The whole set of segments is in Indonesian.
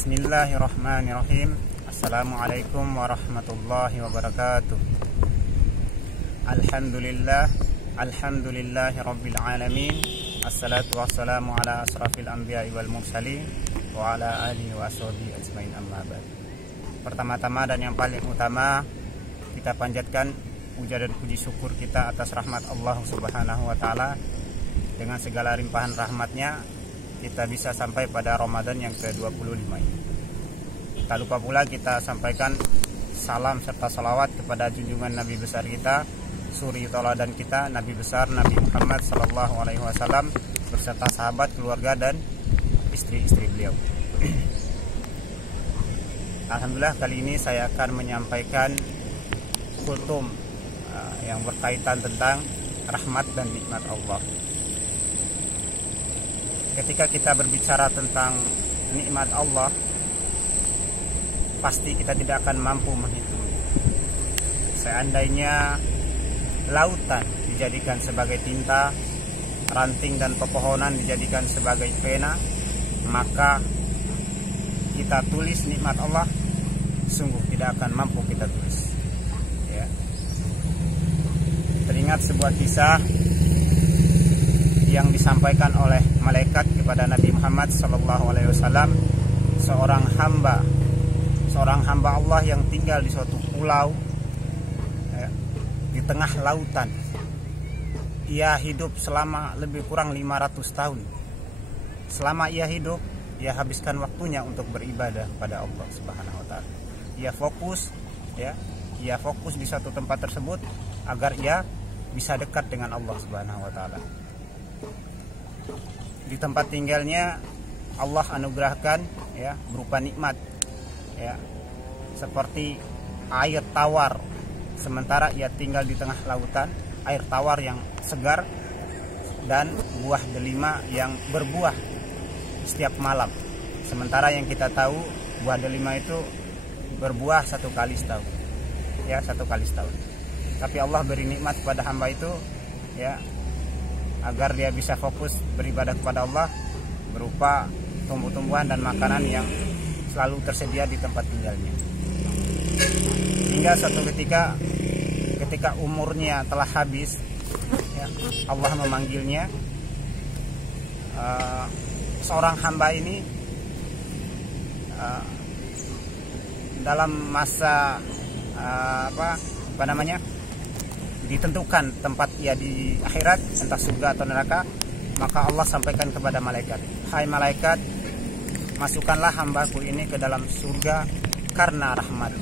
Bismillahirrahmanirrahim. Assalamualaikum warahmatullahi wabarakatuh. Alhamdulillahi rabbil alamin. Assalatu wassalamu ala asrafil anbiya'i wal mursalin wa ala alihi wa ashabihi ajmain, amma ba'd. Pertama-tama dan yang paling utama, kita panjatkan puja dan puji syukur kita atas rahmat Allah Subhanahu wa taala. Dengan segala limpahan rahmatnya, kita bisa sampai pada Ramadan yang ke-25 ini. Tak lupa pula kita sampaikan salam serta salawat kepada junjungan Nabi besar kita, suri tauladan kita, Nabi besar Nabi Muhammad SAW, beserta sahabat, keluarga dan istri-istri beliau. Alhamdulillah, kali ini saya akan menyampaikan kultum yang berkaitan tentang rahmat dan nikmat Allah. Ketika kita berbicara tentang nikmat Allah, pasti kita tidak akan mampu menghitung. Seandainya lautan dijadikan sebagai tinta, ranting dan pepohonan dijadikan sebagai pena, maka kita tulis nikmat Allah sungguh tidak akan mampu kita tulis. Ya. Teringat sebuah kisah yang disampaikan oleh malaikat kepada Nabi Muhammad SAW, seorang hamba Allah yang tinggal di suatu pulau di tengah lautan. Ia hidup selama lebih kurang 500 tahun. Selama ia hidup, ia habiskan waktunya untuk beribadah pada Allah Subhanahu wa taala. Ia fokus di suatu tempat tersebut agar ia bisa dekat dengan Allah Subhanahu wa taala. Di tempat tinggalnya Allah anugerahkan berupa nikmat seperti air tawar, sementara ia tinggal di tengah lautan, air tawar yang segar dan buah delima yang berbuah setiap malam. Sementara yang kita tahu buah delima itu berbuah satu kali setahun. Tapi Allah beri nikmat kepada hamba itu agar dia bisa fokus beribadah kepada Allah berupa tumbuh-tumbuhan dan makanan yang selalu tersedia di tempat tinggalnya. Hingga suatu ketika umurnya telah habis, Allah memanggilnya. Seorang hamba ini dalam masa ditentukan tempat ia di akhirat, entah surga atau neraka, maka Allah sampaikan kepada malaikat, "Hai malaikat, masukkanlah hambaku ini ke dalam surga karena rahmat."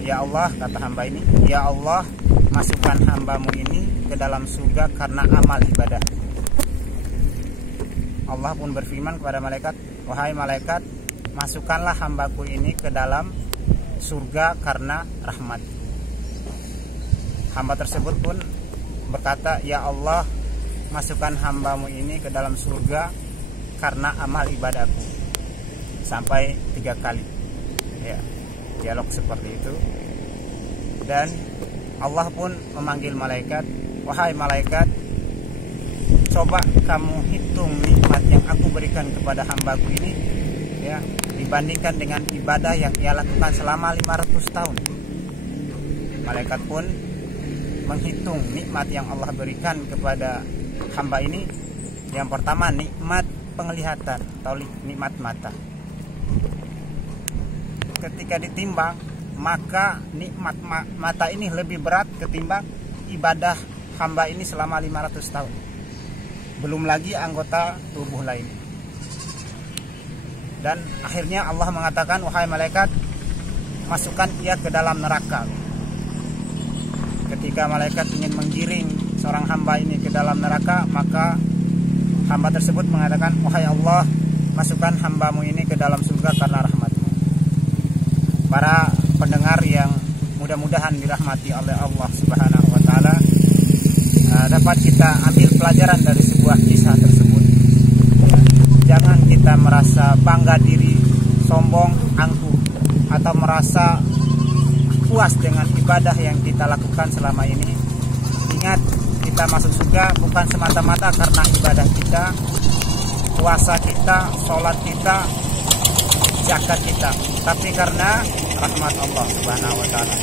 Ya Allah, kata hamba ini, "Ya Allah, masukkan hambamu ini ke dalam surga karena amal ibadah." Allah pun berfirman kepada malaikat, "Wahai malaikat, masukkanlah hambaku ini ke dalam surga karena rahmat." Hamba tersebut pun berkata, "Ya Allah, masukkan hambamu ini ke dalam surga karena amal ibadahku." Sampai 3 kali dialog seperti itu. Dan Allah pun memanggil malaikat, "Wahai malaikat, coba kamu hitung nikmat yang aku berikan kepada hambaku ini dibandingkan dengan ibadah yang ia lakukan selama 500 tahun. Malaikat pun menghitung nikmat yang Allah berikan kepada hamba ini. Yang pertama, nikmat penglihatan atau nikmat mata. Ketika ditimbang, maka nikmat mata ini lebih berat ketimbang ibadah hamba ini selama 500 tahun. Belum lagi anggota tubuh lain. Dan akhirnya Allah mengatakan, "Wahai malaikat, masukkan ia ke dalam neraka." Ketika malaikat ingin menggiring seorang hamba ini ke dalam neraka, maka hamba tersebut mengatakan, "Wahai Allah, masukkan hambamu ini ke dalam surga karena rahmat-Mu." Para pendengar yang mudah-mudahan dirahmati oleh Allah Subhanahu wa taala, dapat kita ambil pelajaran dari sebuah kisah tersebut. Jangan kita merasa bangga diri, sombong, angkuh, atau merasa puas dengan ibadah yang kita lakukan selama ini. Ingat, kita masuk surga bukan semata-mata karena ibadah kita, puasa kita, sholat kita, zakat kita, tapi karena rahmat Allah Subhanahu wa taala.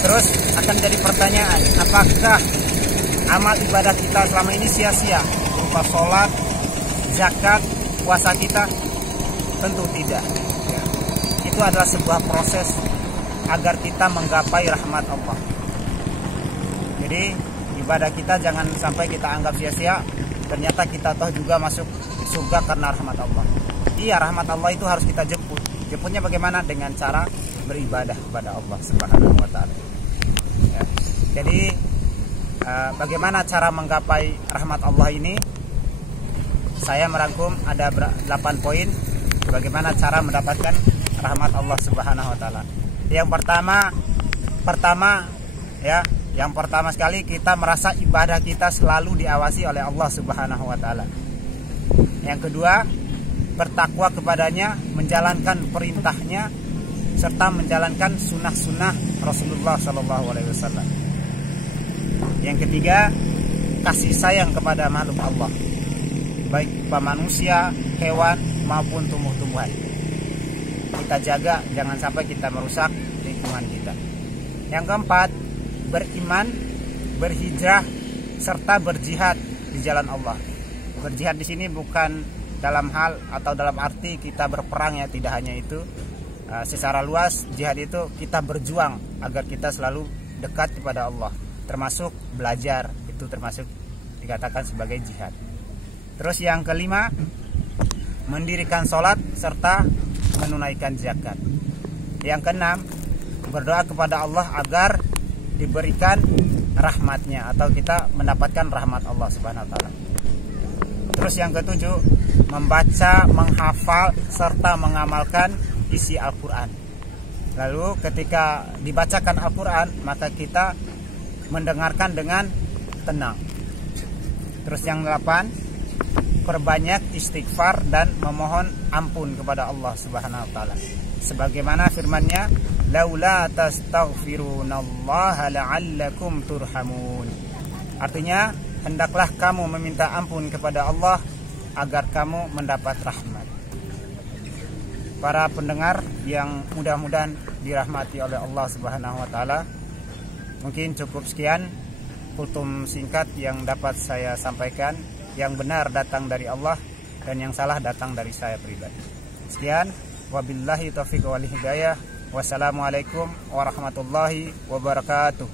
Terus akan jadi pertanyaan, apakah amal ibadah kita selama ini sia-sia berupa sholat, zakat, puasa kita? Tentu tidak. Ya. Itu adalah sebuah proses agar kita menggapai rahmat Allah. Jadi ibadah kita jangan sampai kita anggap sia-sia. Ternyata kita toh juga masuk surga karena rahmat Allah. Iya, rahmat Allah itu harus kita jemput. Jemputnya bagaimana? Dengan cara beribadah kepada Allah Subhanahu wa taala. Ya. Jadi bagaimana cara menggapai rahmat Allah ini? Saya merangkum ada 8 poin bagaimana cara mendapatkan rahmat Allah Subhanahu wa taala. Yang pertama sekali kita merasa ibadah kita selalu diawasi oleh Allah Subhanahu wa taala. Yang kedua, bertakwa kepadanya, menjalankan perintahnya serta menjalankan sunnah-sunnah Rasulullah SAW. Yang ketiga, kasih sayang kepada makhluk Allah, baik manusia, hewan maupun tumbuh-tumbuhan. Kita jaga jangan sampai kita merusak lingkungan kita. Yang keempat, beriman, berhijrah serta berjihad di jalan Allah. Berjihad di sini bukan dalam hal atau dalam arti kita berperang, ya, tidak hanya itu. Secara luas jihad itu kita berjuang agar kita selalu dekat kepada Allah, termasuk belajar, itu termasuk dikatakan sebagai jihad. Terus yang kelima, mendirikan sholat serta menunaikan zakat. Yang keenam, berdoa kepada Allah agar diberikan rahmatnya atau kita mendapatkan rahmat Allah Subhanahu wa taala. Terus yang ketujuh, membaca, menghafal serta mengamalkan isi Al-Quran. Lalu ketika dibacakan Al-Quran, maka kita mendengarkan dengan tenang. Terus yang 8, perbanyak istighfar dan memohon ampun kepada Allah Subhanahu wa taala. Sebagaimana firman-Nya, laula tastaghfirunallaha la'allakum turhamun. Artinya, hendaklah kamu meminta ampun kepada Allah agar kamu mendapat rahmat. Para pendengar yang mudah-mudahan dirahmati oleh Allah Subhanahu wa taala, mungkin cukup sekian kultum singkat yang dapat saya sampaikan. Yang benar datang dari Allah dan yang salah datang dari saya pribadi. Sekian, wabillahi taufiq wal hidayah. Wassalamualaikum warahmatullahi wabarakatuh.